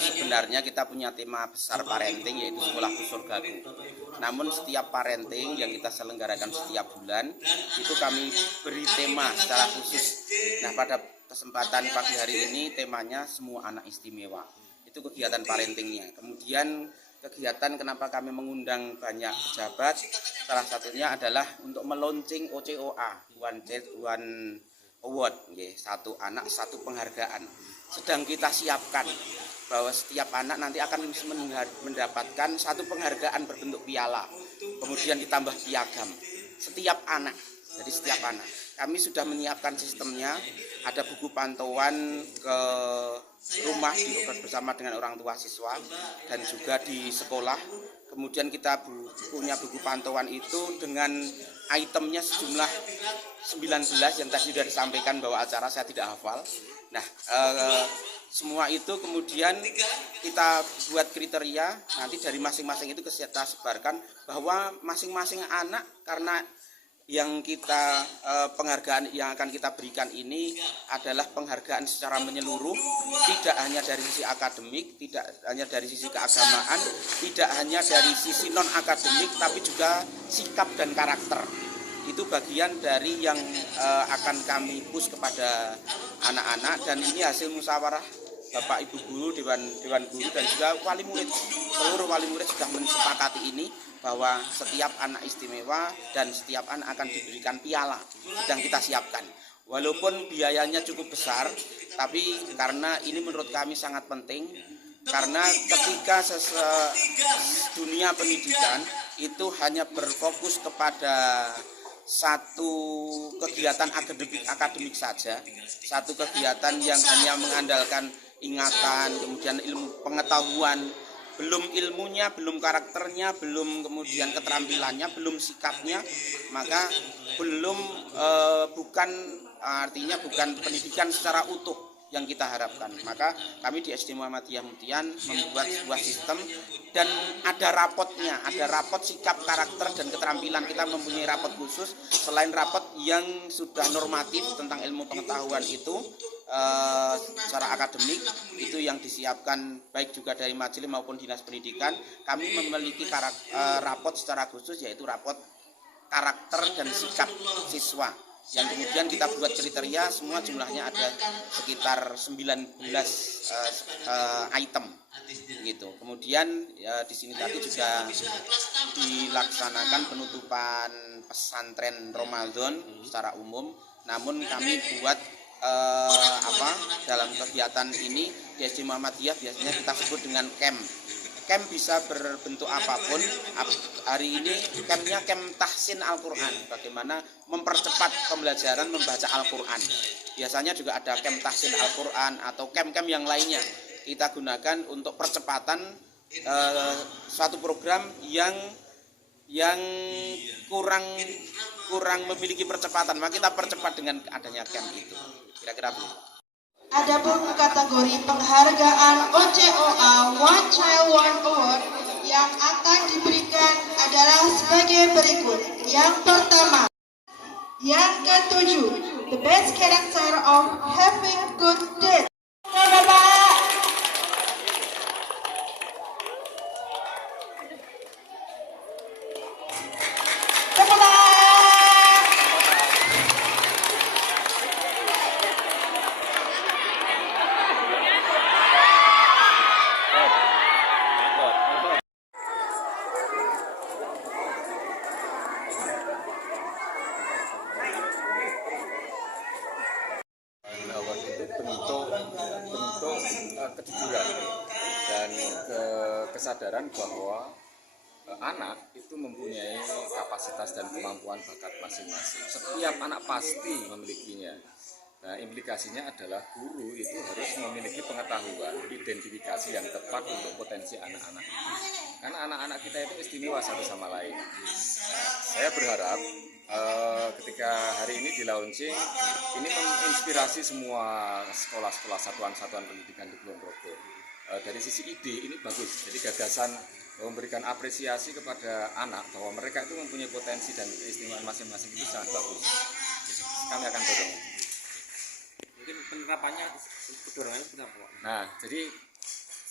sebenarnya kita punya tema besar parenting, yaitu Sekolahku Surgaku. Namun setiap parenting yang kita selenggarakan setiap bulan itu kami beri tema secara khusus. Nah, pada kesempatan pagi hari ini temanya Semua Anak Istimewa. Itu kegiatan parentingnya. Kemudian kegiatan kenapa kami mengundang banyak pejabat, salah satunya adalah untuk meluncing OCOA, One Child One Award, satu anak satu penghargaan. Sedang kita siapkan bahwa setiap anak nanti akan mendapatkan satu penghargaan berbentuk piala, kemudian ditambah piagam. Setiap anak, jadi setiap anak. Kami sudah menyiapkan sistemnya, ada buku pantauan ke rumah bersama dengan orang tua siswa dan juga di sekolah. Kemudian kita punya buku pantauan itu dengan itemnya sejumlah 19 yang tadi sudah disampaikan bahwa acara saya tidak hafal. Nah, semua itu kemudian kita buat kriteria, nanti dari masing-masing itu kita sebarkan bahwa masing-masing anak, karena yang kita penghargaan yang akan kita berikan ini adalah penghargaan secara menyeluruh, tidak hanya dari sisi akademik, tidak hanya dari sisi keagamaan, tidak hanya dari sisi non akademik, tapi juga sikap dan karakter. Itu bagian dari yang akan kami push kepada anak-anak, dan ini hasil musyawarah Bapak Ibu guru, Dewan guru dan juga wali murid. Seluruh wali murid sudah mensepakati ini, bahwa setiap anak istimewa dan setiap anak akan diberikan piala, sedang kita siapkan. Walaupun biayanya cukup besar, tapi karena ini menurut kami sangat penting, karena ketika dunia pendidikan itu hanya berfokus kepada satu kegiatan akademik saja, satu kegiatan yang hanya mengandalkan ingatan, kemudian ilmu pengetahuan, belum ilmunya, belum karakternya, belum kemudian keterampilannya, belum sikapnya, maka artinya bukan pendidikan secara utuh yang kita harapkan. Maka kami di SD Muhammadiyah Mutian membuat sebuah sistem dan ada rapotnya, ada rapot sikap, karakter dan keterampilan. Kita mempunyai rapot khusus selain rapot yang sudah normatif tentang ilmu pengetahuan itu. Secara akademik itu yang disiapkan baik juga dari majelis maupun dinas pendidikan. Kami memiliki rapot secara khusus, yaitu rapot karakter dan sikap siswa, yang kemudian kita buat kriteria, semua jumlahnya ada sekitar 19 item gitu. Kemudian di sini tadi juga dilaksanakan penutupan pesantren Ramadan secara umum, namun kami buat dalam kegiatan ini di SD Muhammadiyah biasanya kita sebut dengan camp. Camp bisa berbentuk apapun. Hari ini campnya camp tahsin Al-Quran, bagaimana mempercepat pembelajaran membaca Al-Quran. Biasanya juga ada camp tahsin Al-Quran atau camp-camp yang lainnya kita gunakan untuk percepatan suatu program yang kurang memiliki percepatan, maka kita percepat dengan adanya camp itu. Kira-kira begitu. Adapun kategori penghargaan OCOA One Child One Award yang akan diberikan adalah sebagai berikut. Yang pertama, yang ketujuh, the best character of having good deeds. Bapak. bentuk kejujuran dan kesadaran bahwa anak itu mempunyai kapasitas dan kemampuan bakat masing-masing. Setiap anak pasti memilikinya. Nah, implikasinya adalah guru itu harus memiliki pengetahuan, identifikasi yang tepat untuk potensi anak-anak. Karena anak-anak kita itu istimewa satu sama lain. Nah, saya berharap ketika hari ini di launching, ini menginspirasi semua sekolah-sekolah satuan-satuan pendidikan di Kulon Progo. Dari sisi ide ini bagus, jadi gagasan memberikan apresiasi kepada anak bahwa mereka itu mempunyai potensi dan keistimewaan masing-masing itu sangat bagus. Kami akan dorong. Mungkin penerapannya dorongannya seperti apa? Nah, jadi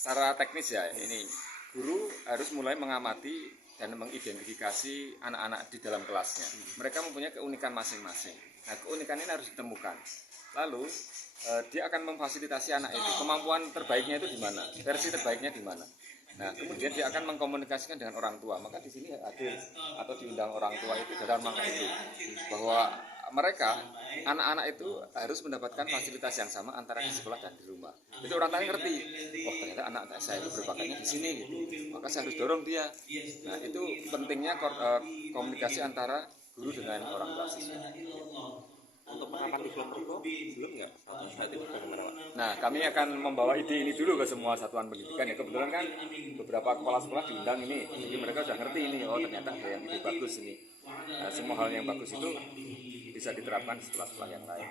secara teknis ya, ini guru harus mulai mengamati dan mengidentifikasi anak-anak di dalam kelasnya. Mereka mempunyai keunikan masing-masing. Nah, keunikan ini harus ditemukan. Lalu dia akan memfasilitasi anak itu, kemampuan terbaiknya itu di mana, versi terbaiknya di mana. Nah, kemudian dia akan mengkomunikasikan dengan orang tua. Maka di sini hadir atau diundang orang tua itu dalam rangka itu, bahwa mereka, anak-anak itu harus mendapatkan fasilitas yang sama antara di sekolah dan di rumah. Jadi orang tua ngerti, oh ternyata anak saya itu berbakatnya di sini gitu, maka saya harus dorong dia. Nah, itu pentingnya komunikasi antara guru dengan orang tua siswa. Untuk penerapan diplom Riko belum nggak? Saat ini bagaimana Pak? Nah, kami akan membawa ide ini dulu ke semua satuan pendidikan ya. Kebetulan kan beberapa kepala sekolah diundang ini, jadi mereka sudah ngerti ini. Oh ternyata ada yang ide bagus ini. Nah, semua hal yang bagus itu bisa diterapkan di sekolah-sekolah yang lain.